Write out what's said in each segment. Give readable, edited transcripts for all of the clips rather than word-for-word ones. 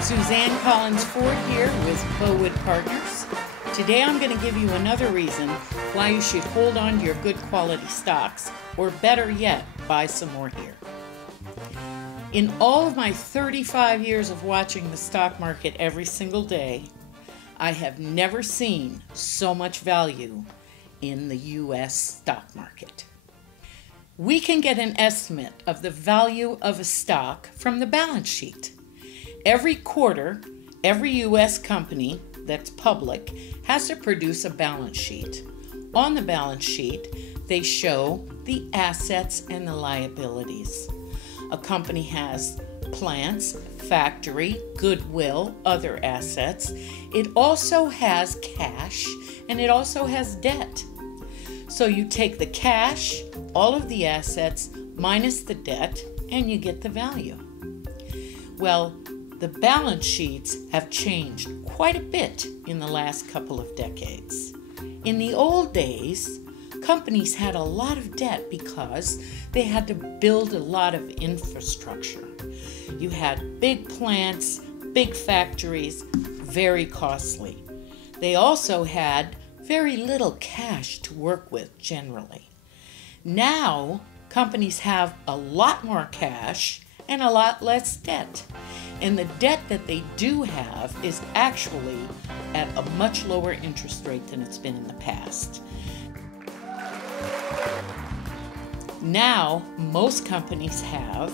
Suzanne Collins Ford here with Bowood Partners. Today I'm going to give you another reason why you should hold on to your good quality stocks, or better yet, buy some more here. In all of my 35 years of watching the stock market every single day, I have never seen so much value in the U.S. stock market. We can get an estimate of the value of a stock from the balance sheet. Every quarter, every U.S. company that's public has to produce a balance sheet. On the balance sheet, they show the assets and the liabilities. A company has plants, factory, goodwill, other assets. It also has cash, and it also has debt. So you take the cash, all of the assets, minus the debt, and you get the value. Well, the balance sheets have changed quite a bit in the last couple of decades. In the old days, companies had a lot of debt because they had to build a lot of infrastructure. You had big plants, big factories, very costly. They also had very little cash to work with generally. Now, companies have a lot more cash and a lot less debt. And the debt that they do have is actually at a much lower interest rate than it's been in the past. Now, most companies have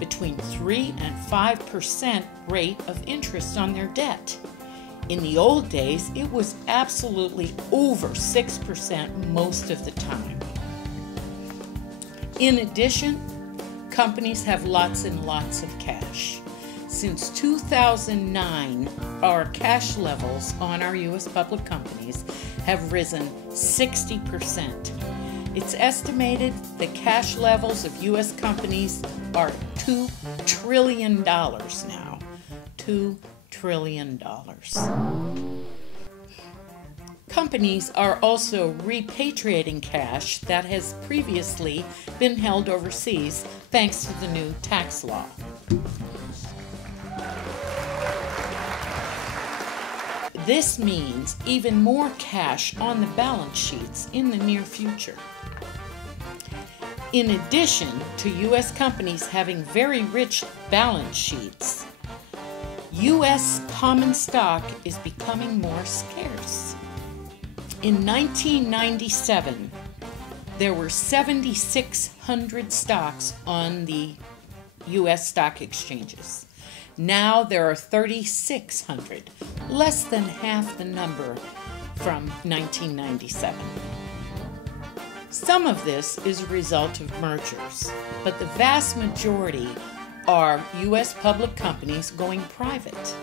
between 3 and 5% rate of interest on their debt. In the old days, it was absolutely over 6% most of the time. In addition, companies have lots and lots of cash. Since 2009, our cash levels on our U.S. public companies have risen 60%. It's estimated the cash levels of U.S. companies are $2 trillion now. $2 trillion. Companies are also repatriating cash that has previously been held overseas thanks to the new tax law. This means even more cash on the balance sheets in the near future. In addition to U.S. companies having very rich balance sheets, U.S. common stock is becoming more scarce. In 1997, there were 7,600 stocks on the U.S. stock exchanges. Now there are 3,600, less than half the number from 1997. Some of this is a result of mergers, but the vast majority are U.S. public companies going private.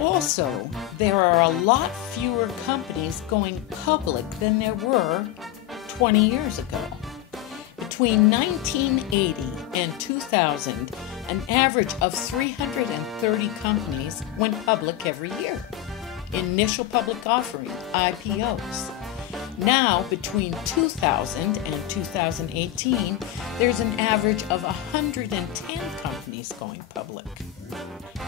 Also, there are a lot fewer companies going public than there were 20 years ago. Between 1980 and 2000, an average of 330 companies went public every year. Initial public offering, IPOs. Now, between 2000 and 2018, there's an average of 110 companies going public.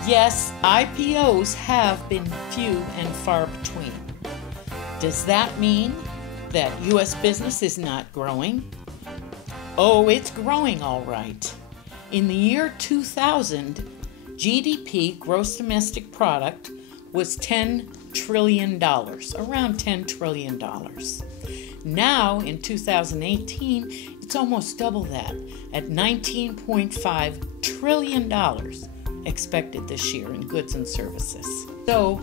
Yes, IPOs have been few and far between. Does that mean that U.S. business is not growing? Oh, it's growing all right. In the year 2000, GDP, gross domestic product, was $10 trillion, around $10 trillion. Now, in 2018, it's almost double that, at $19.5 trillion expected this year in goods and services. So,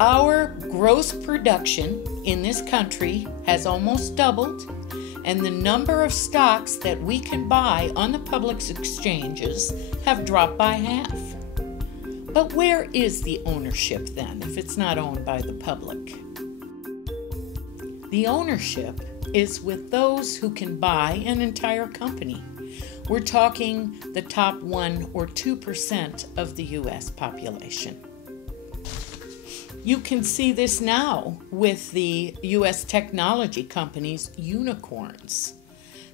our gross production in this country has almost doubled, and the number of stocks that we can buy on the public exchanges have dropped by half. But where is the ownership then, if it's not owned by the public? The ownership is with those who can buy an entire company. We're talking the top 1 or 2% of the U.S. population. You can see this now with the U.S. technology companies, unicorns.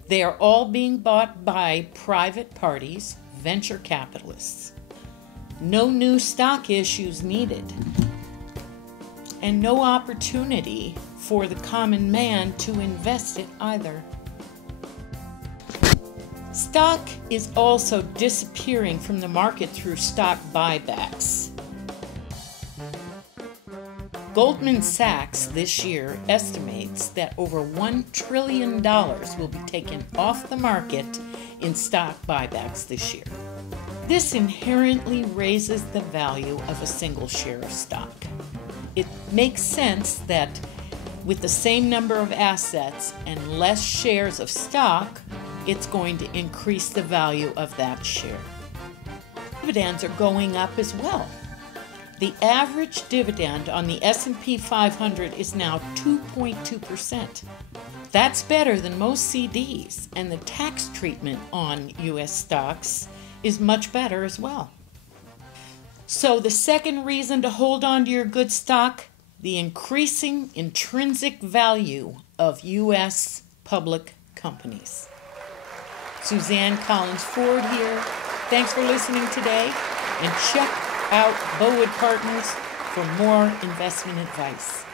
They are all being bought by private parties, venture capitalists. No new stock issues needed, and no opportunity for the common man to invest it either. Stock is also disappearing from the market through stock buybacks. Goldman Sachs this year estimates that over $1 trillion will be taken off the market in stock buybacks this year. This inherently raises the value of a single share of stock. It makes sense that with the same number of assets and less shares of stock, it's going to increase the value of that share. Dividends are going up as well. The average dividend on the S&P 500 is now 2.2%. That's better than most CDs, and the tax treatment on U.S. stocks is much better as well. So the second reason to hold on to your good stock, the increasing intrinsic value of U.S. public companies. Suzanne Collins Ford here. Thanks for listening today, and check out Bowood Partners for more investment advice.